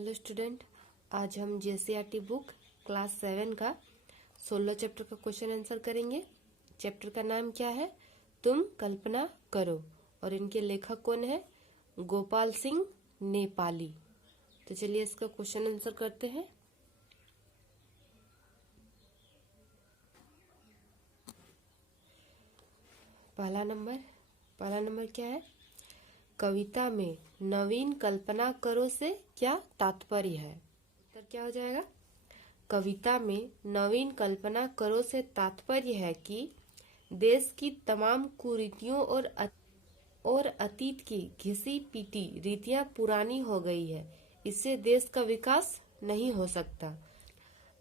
Hello student, आज हम JCERT book class 7 का 16 चैप्टर का क्वेश्चन आंसर करेंगे। चैप्टर का नाम क्या है? तुम कल्पना करो। और इनके लेखक कौन है? गोपाल सिंह नेपाली। तो चलिए इसका क्वेश्चन आंसर करते हैं। पहला नंबर क्या है? कविता में नवीन कल्पना करो से क्या तात्पर्य है? उत्तर क्या हो जाएगा? कविता में नवीन कल्पना करो से तात्पर्य है कि देश की तमाम कुरीतियों और अतीत की घिसी पीटी रीतियां पुरानी हो गई है। इससे देश का विकास नहीं हो सकता।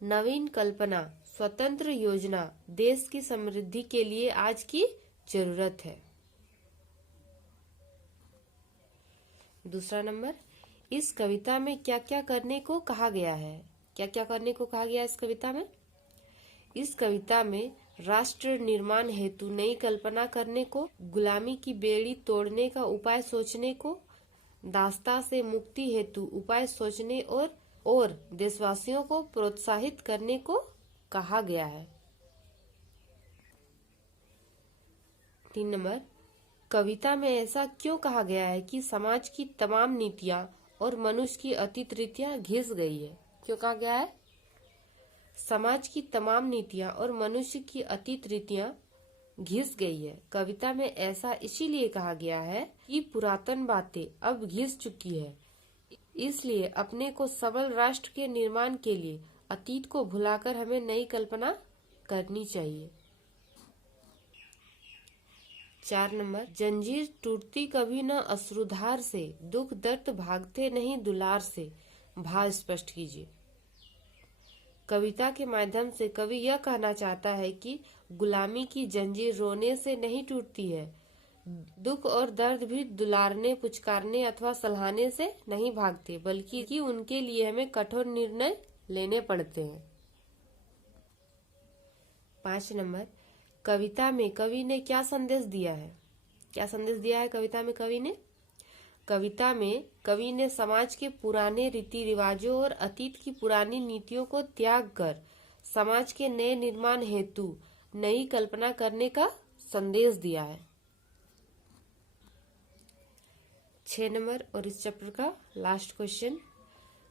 नवीन कल्पना, स्वतंत्र योजना देश की समृद्धि के लिए आज की जरूरत है। दूसरा नंबर, इस कविता में क्या क्या करने को कहा गया है? क्या क्या करने को कहा गया है इस कविता में? इस कविता में राष्ट्र निर्माण हेतु नई कल्पना करने को, गुलामी की बेड़ी तोड़ने का उपाय सोचने को, दास्ता से मुक्ति हेतु उपाय सोचने और देशवासियों को प्रोत्साहित करने को कहा गया है। 3 नंबर, कविता में ऐसा क्यों कहा गया है कि समाज की तमाम नीतियां और मनुष्य की अतीत रीतियां घिस गई है? क्यों कहा गया है? समाज की तमाम नीतियां और मनुष्य की अतीत रीतियां घिस गई है। कविता में ऐसा इसीलिए कहा गया है कि पुरातन बातें अब घिस चुकी है। इसलिए अपने को सबल राष्ट्र के निर्माण के लिए अतीत को भुलाकर हमें नई कल्पना करनी चाहिए। 4 नंबर, जंजीर टूटती कभी न अश्रुधार से, दुख दर्द भागते नहीं दुलार से, भाव स्पष्ट कीजिए। कविता के माध्यम से कवि यह कहना चाहता है कि गुलामी की जंजीर रोने से नहीं टूटती है, दुख और दर्द भी दुलारने, पुचकारने अथवा सलाहने से नहीं भागते, बल्कि उनके लिए हमें कठोर निर्णय लेने पड़ते हैं। 5 नंबर, कविता में कवि ने क्या संदेश दिया है? क्या संदेश दिया है कविता में कवि ने? कविता में कवि ने समाज के पुराने रीति रिवाजों और अतीत की पुरानी नीतियों को त्याग कर समाज के नए निर्माण हेतु नई कल्पना करने का संदेश दिया है। 6 नंबर और इस चैप्टर का लास्ट क्वेश्चन,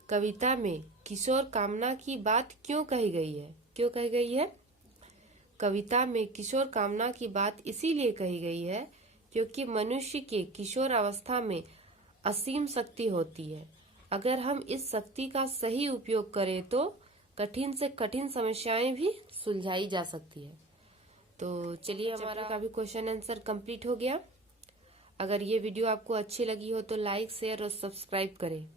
कविता में किशोर कामना की बात क्यों कही गई है? क्यों कही गई है? कविता में किशोर कामना की बात इसीलिए कही गई है क्योंकि मनुष्य के किशोर अवस्था में असीम शक्ति होती है। अगर हम इस शक्ति का सही उपयोग करें तो कठिन से कठिन समस्याएं भी सुलझाई जा सकती है। तो चलिए, हमारा का भी क्वेश्चन आंसर कंप्लीट हो गया। अगर ये वीडियो आपको अच्छी लगी हो तो लाइक, शेयर और सब्सक्राइब करें।